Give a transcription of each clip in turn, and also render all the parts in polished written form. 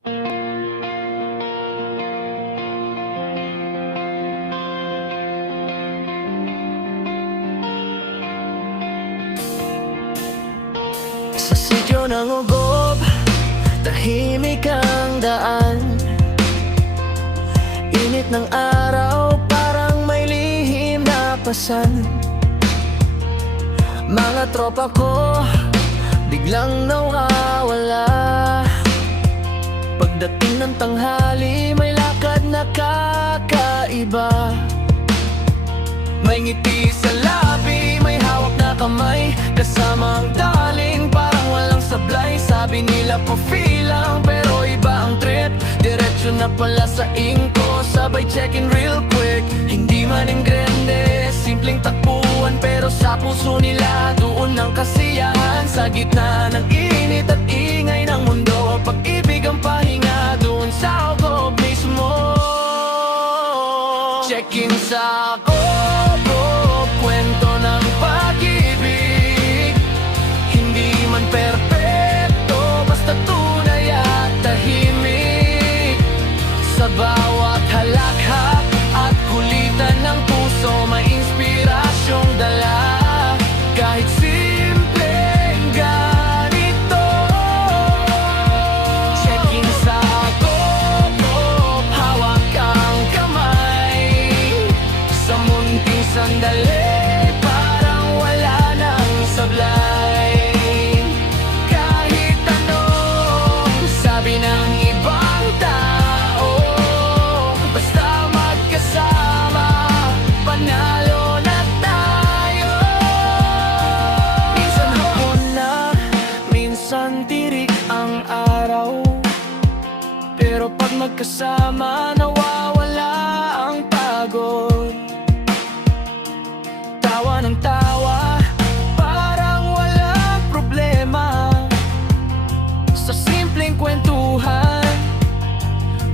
Sa sityo ng Ugob, tahimik ang daan. Init ng araw, parang may lihim na pasan. Mga tropa ko, biglang nawawala. Pagdating ng tanghali, may lakad na kakaiba. May ngiti sa labi, may hawak na kamay, kasama ang daling, parang walang sablay. Sabi nila pa-feel lang, pero iba ang trip. Diretso na pala sa inko, sabay check-in real quick. Hindi man ingrende, simpleng takbuhan, pero sa puso nila doon ang kasiyahan. Sa gitna ng init at ingay ng mundo, pag-ibig ang pahinga doon sa Ugob mismo. Check-in sa Ugob, kwento ng pag-ibig. Hindi man perpekto, basta tunay at tahimik. Sa bawat halakhak at kulitan ng puso, may inspirasyong dala. Kahit simpleng ganito. Check-in sa Ugob, hawak ang kamay. Sa munting sandali, parang wala nang sablay. Kahit anong sabi ng ibang tao, basta magkasama, panalo na tayo. Minsan hapon na, minsan tirik ang araw, pero pag magkasama, nawawala ang pagod. Tawa ng tawa, parang walang problema. Sa simpleng kwentuhan,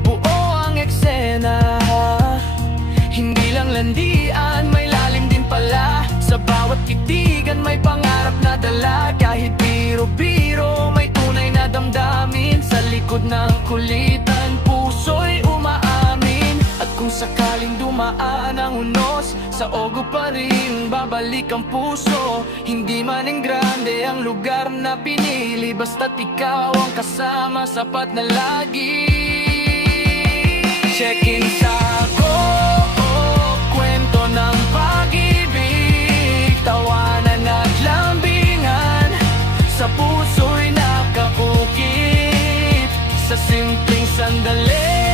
buo ang eksena. Hindi lang landian, may lalim din pala. Sa bawat kitigan, may pangarap na dala. Kahit biro-biro, may tunay na damdamin. Sa likod ng kulitan, puso'y umaamin. At kung sakaling dumaan ang unos, sa Ugob pa rin babalik ang puso. Hindi man grande ang lugar na pinili, basta't ikaw ang kasama, sapat na lagi. Check-in sa Ugob, kwento ng pag-ibig. Tawanan at lambingan, sa puso'y nakakukit. Sa simpleng sandali,